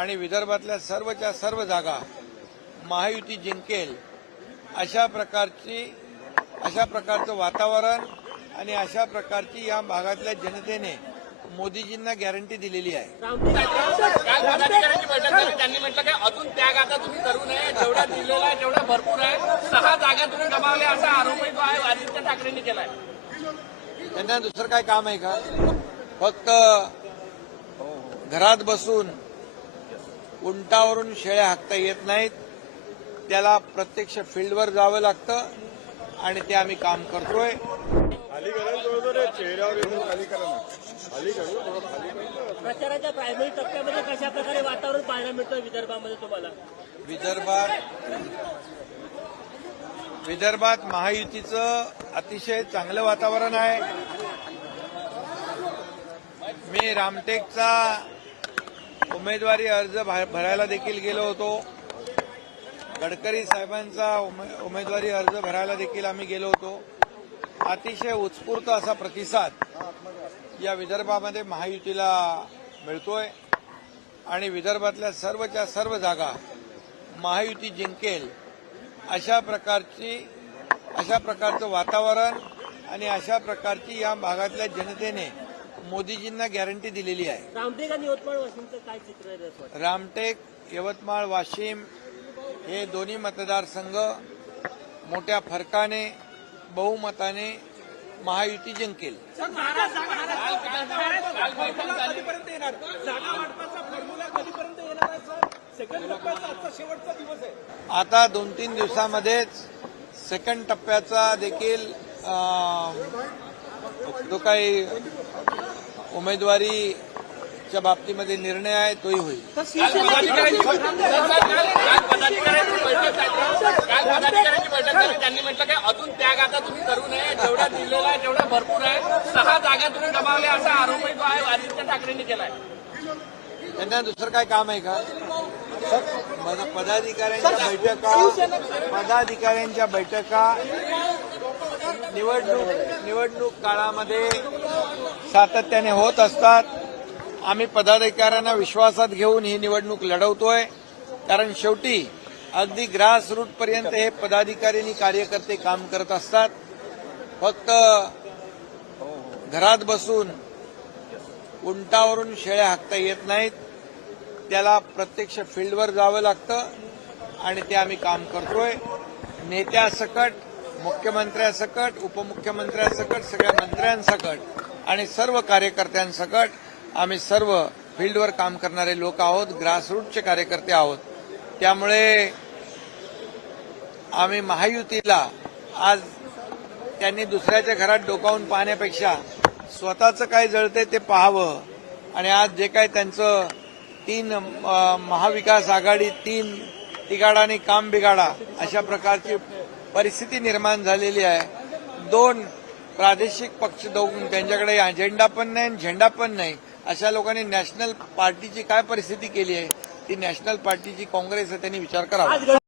आणि विदर्भातल्या सर्वच्या सर्व जागा महायुती जिंकेल अशा प्रकारची अशा प्रकारचं वातावरण आणि अशा प्रकारची या भागातल्या जनतेने मोदीजींना गॅरंटी दिलेली आहे. त्यांनी म्हटलं की अजून त्याग आता तुम्ही करू नये. जेवढा दिलेला आहे तेवढा भरपूर आहे. सहा जागा तुम्ही गमावल्या असा आरोपही जो आहे आदित्य ठाकरेंनी केलाय. त्यांना दुसरं काय काम आहे का? फक्त घरात बसून उंटावरून शेळ्या हाकता येत नाहीत. त्याला प्रत्यक्ष फील्डवर जावं लागतं आणि ते आम्ही काम करतोय. खाली करा थोडं रे चेहऱ्यावर येऊन खाली करा ना. खाली करू थोडं खाली करा. प्रचाराच्या प्रायमरी टप्प्यामध्ये कशा प्रकारे वातावरण पाहायला मिळतं विदर्भामध्ये तुम्हाला? विदर्भात विदर्भात महायुतीचं अतिशय चांगलं वातावरण आहे. मी रामटेकचा उमेदवारी अर्ज भा- भरायला देखील गेलो होतो. गडकरी साहेबांचा उमे- उमेदवारी अर्ज भरायला देखील आम्ही गेलो होतो. अतिशय उत्स्फूर्त असा प्रतिसाद या विदर्भामध्ये महायुतीला मिळतोय. आणि विदर्भातल्या सर्वच्या सर्व जागा महायुती जिंकेल अशा प्रकारची अशा प्रकारचं वातावरण आणि अशा प्रकारची या भागातल्या जनतेने मोदीजींना गॅरंटी दिलेली आहे रामटेक आणि यवतमाळ वाशिमचं काय चित्र आहे असं वाटतं? रामटेक यवतमाळ वाशिम हे दोन्ही मतदारसंघ मोठ्या फरकाने बहुमताने महायुती जिंकेल आता दोन तीन दिवसामध्येच सेकंड टप्प्याचा देखील अं, जो काही उमेदवारीच्या बाबतीमध्ये निर्णय आहे तोही होईल. काल पदाधिकाऱ्यांची काल पदाधिकाऱ्यांची बैठक झाली. काल पदाधिकाऱ्यांची बैठक झाली. त्यांनी म्हटलं की अजून त्याग आता तुम्ही करू नये. जेवढा दिलेला आहे तेवढा भरपूर आहे सहा जागा तुम्ही गमावल्या असा आरोपही जो आहे आदित्य ठाकरेंनी केलाय. त्यांना दुसरं काय काम आहे का? पद- पदाधिकाऱ्यांच्या बैठका पदाधिकाऱ्यांच्या बैठका निवडणूक निवडणूक काळामध्ये सातत्याने होत असतात. आम्ही पदाधिकाऱ्यांना विश्वासात घेऊन ही निवडणूक लढवतोय. कारण शेवटी अगदी ग्रास हे पदाधिकारी आणि कार्यकर्ते काम करत असतात. फक्त घरात बसून उंटावरून शेळ्या हाकता येत नाहीत. त्याला प्रत्यक्ष फील्डवर जावं लागतं आणि ते आम्ही काम करतोय. नेत्यासकट मुख्यमंत्र्यासकट उपमुख्यमंत्र्यासकट सगळ्या मंत्र्यांसकट आणि सर्व कार्यकर्त्यांसकट आम्ही सर्व फील्डवर काम करणारे लोक आहोत ग्रासरूटचे कार्यकर्ते आहोत. त्यामुळे आम्ही महायुतीला आज त्यांनी दुसऱ्याच्या घरात डोकावून पाहण्यापेक्षा स्वतःचं काय जळतंय ते पाहावं. आणि आज जे काय त्यांचं तीन महाविकास आघाडी तीन तिघाडाने काम बिघाडा अशा प्रकारची परिस्थिती निर्माण झालेली आहे. दोन प्रादेशिक पक्ष दोन त्यांच्याकडे अजेंडा पण नाही आणि झेंडा पण नाही. अशा लोकांनी नॅशनल पार्टीची काय परिस्थिती केली आहे? ती नॅशनल पार्टीची काँग्रेस आहे त्यांनी विचार करावा.